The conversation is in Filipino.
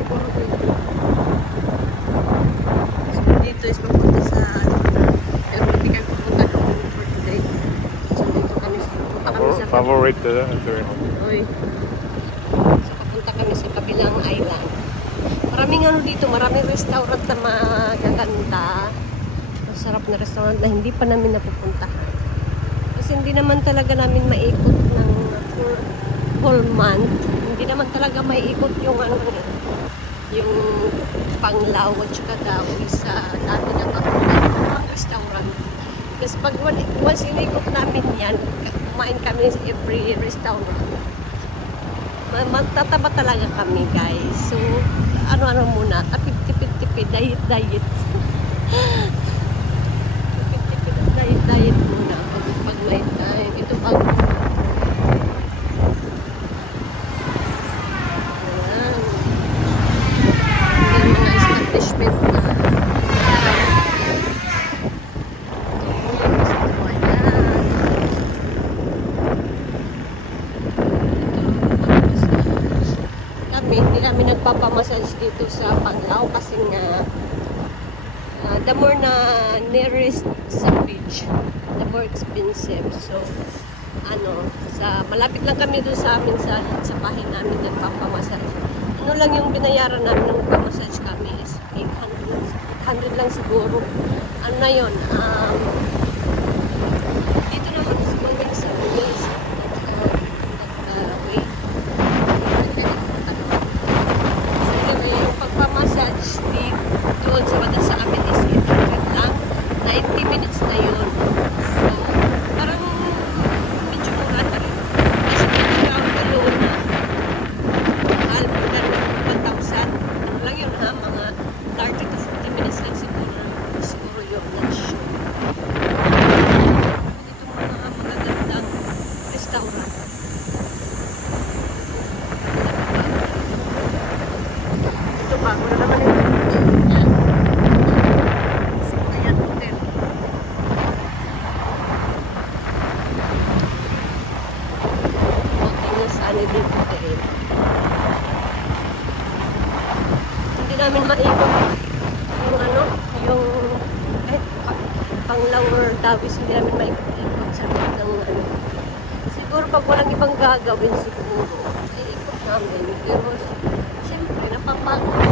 siguro dito. So, dito is papunta sa pero hindi kami pupunta doon for today. So, dito kami sa favorite Oy. So, papunta kami sa kabilang island. Maraming ano dito, maraming restaurant na magaganda. Masarap na restaurant na hindi pa namin napupuntahan. Kasi hindi naman talaga namin maikot ng whole month. Hindi naman talaga maiikot yung ano, yung Panglao at saka Dawi sa dati na mga restaurant. Kasi pag once inikot namin yan, kumain kami sa every restaurant. Magtataba talaga kami, guys. So, ano-ano muna, tipid-tipid, diet. Tipid-tipid, diet muna. Pag may time, ito pag hindi namin nagpapamassage dito sa Panglao kasi nga the more na nearest sa beach, the more expensive. So, malapit lang kami doon sa amin sa bahay namin nagpapamassage. Ano lang yung binayaran namin nung nagpapamassage kami is 800 lang siguro. Ano na yun? Dito naman sa building sa Wales. Doon sa bata sa amin is 800 lang. 90 minutes na yun. So, parang medyo mura na rin. Kasi pagkakaroon ka doon na mahal mo na 1,000. Ano lang yun ha? Mga 30 to 40 minutes lang siguro yun na show. Dito mga magagandang restaurant. Ito ba? Wala naman yun. Hindi namin maikot yung Panglao or Davis, hindi namin maikot sa loob ng siguro pag walang ibang gagawin siguro iikot namin, pero siyempre napapagod